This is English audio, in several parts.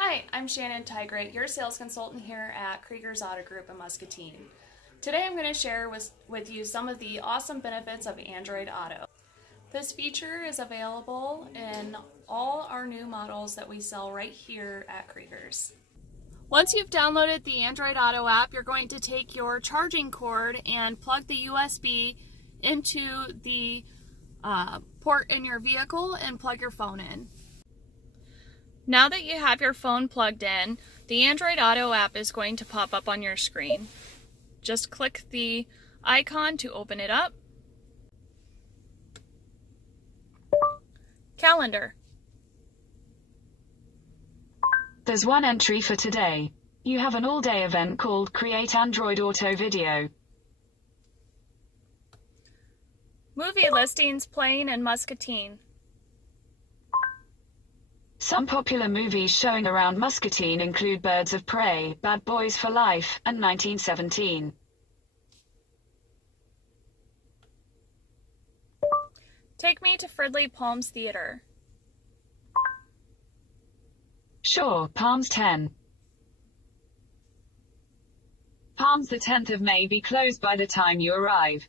Hi, I'm Shannon Tigrett, your sales consultant here at Kriegers Auto Group in Muscatine. Today I'm going to share with you some of the awesome benefits of Android Auto. This feature is available in all our new models that we sell right here at Kriegers. Once you've downloaded the Android Auto app, you're going to take your charging cord and plug the USB into the port in your vehicle and plug your phone in. Now that you have your phone plugged in, the Android Auto app is going to pop up on your screen. Just click the icon to open it up. Calendar. There's one entry for today. You have an all-day event called Create Android Auto Video. Movie listings playing in Muscatine. Some popular movies showing around Muscatine include Birds of Prey, Bad Boys for Life, and 1917. Take me to Fridley Palms Theater. Sure, Palms 10. Palms the 10th of May be closed by the time you arrive.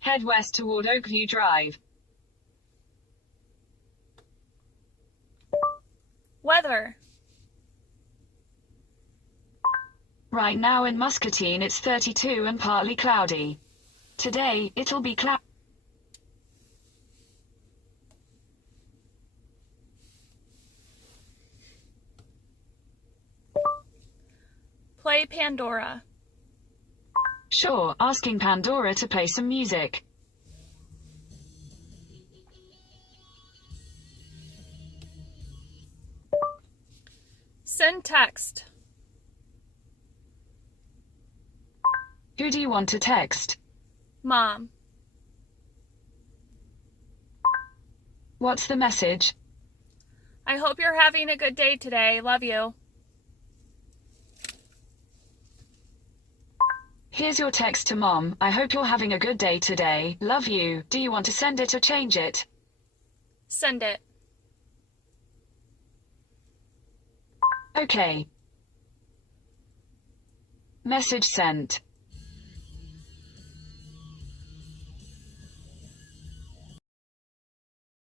Head west toward Oakview Drive. Weather. Right now in Muscatine it's 32 and partly cloudy. Today, it'll be cloudy. Play Pandora. Sure, asking Pandora to play some music. Send text. Who do you want to text? Mom. What's the message? I hope you're having a good day today. Love you. Here's your text to Mom. I hope you're having a good day today. Love you. Do you want to send it or change it? Send it. Okay. Message sent.